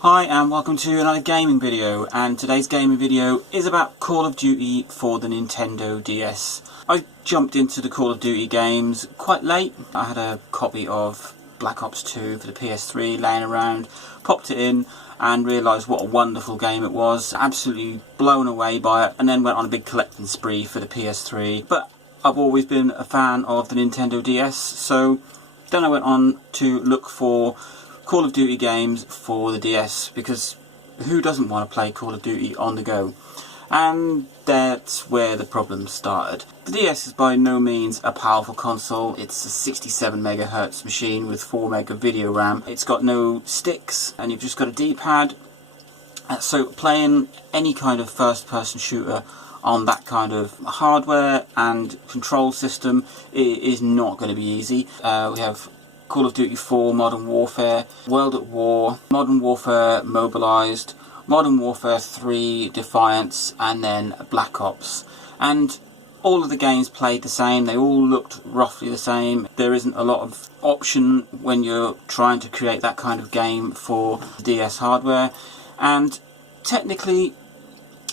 Hi and welcome to another gaming video, and today's gaming video is about Call of Duty for the Nintendo DS. I jumped into the Call of Duty games quite late. I had a copy of Black Ops 2 for the PS3 laying around, popped it in and realised what a wonderful game it was, absolutely blown away by it, and then went on a big collecting spree for the PS3. But I've always been a fan of the Nintendo DS, so then I went on to look for Call of Duty games for the DS, because who doesn't want to play Call of Duty on the go? And that's where the problem started. The DS is by no means a powerful console. It's a 67 MHz machine with 4 meg of video RAM. It's got no sticks and you've just got a D-pad. So playing any kind of first-person shooter on that kind of hardware and control system is not going to be easy. We have Call of Duty 4, Modern Warfare, World at War, Modern Warfare Mobilized, Modern Warfare 3, Defiance, and then Black Ops. And all of the games played the same, they all looked roughly the same. There isn't a lot of option when you're trying to create that kind of game for DS hardware. And technically,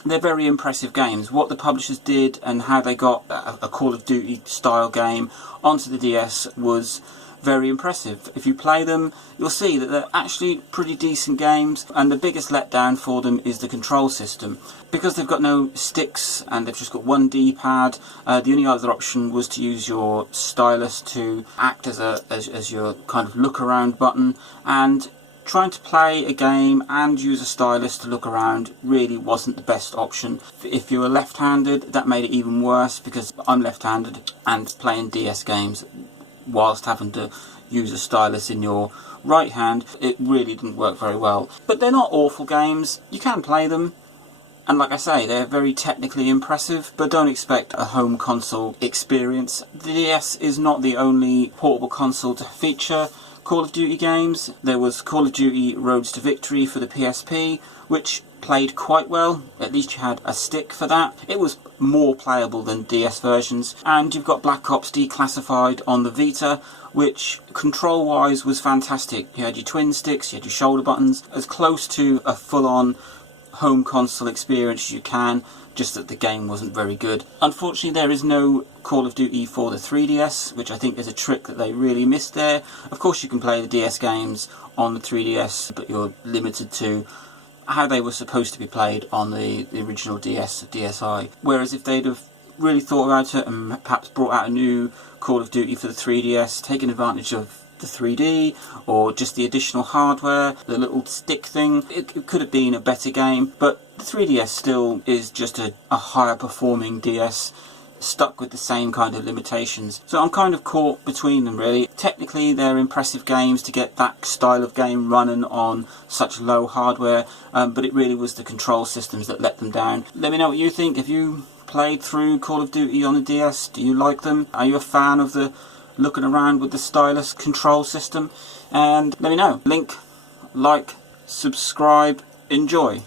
they're very impressive games. What the publishers did and how they got a Call of Duty style game onto the DS was very impressive. If you play them, you'll see that they're actually pretty decent games, and the biggest letdown for them is the control system. Because they've got no sticks and they've just got one D-pad, the only other option was to use your stylus to act as your kind of look around button, and trying to play a game and use a stylus to look around really wasn't the best option. If you were left-handed, that made it even worse, because I'm left-handed, and playing DS games whilst having to use a stylus in your right hand, it really didn't work very well. But they're not awful games, you can play them, and like I say, they're very technically impressive, but don't expect a home console experience. The DS is not the only portable console to feature Call of Duty games. There was Call of Duty Roads to Victory for the PSP, which played quite well. At least you had a stick for that. It was more playable than DS versions. And you've got Black Ops Declassified on the Vita, which control wise was fantastic. You had your twin sticks, you had your shoulder buttons, as close to a full-on home console experience as you can, just that the game wasn't very good. Unfortunately, there is no Call of Duty for the 3DS, which I think is a trick that they really missed there. Of course you can play the DS games on the 3DS, but you're limited to how they were supposed to be played on the original DSi. Whereas if they'd have really thought about it and perhaps brought out a new Call of Duty for the 3DS, taking advantage of the 3D or just the additional hardware, the little stick thing, it could have been a better game. But the 3DS still is just a higher performing DS, stuck with the same kind of limitations. So I'm kind of caught between them really. Technically they're impressive games to get that style of game running on such low hardware, but it really was the control systems that let them down. Let me know what you think. Have you played through Call of Duty on the DS? Do you like them? Are you a fan of the looking around with the stylus control system? And let me know. Link, like, subscribe, enjoy.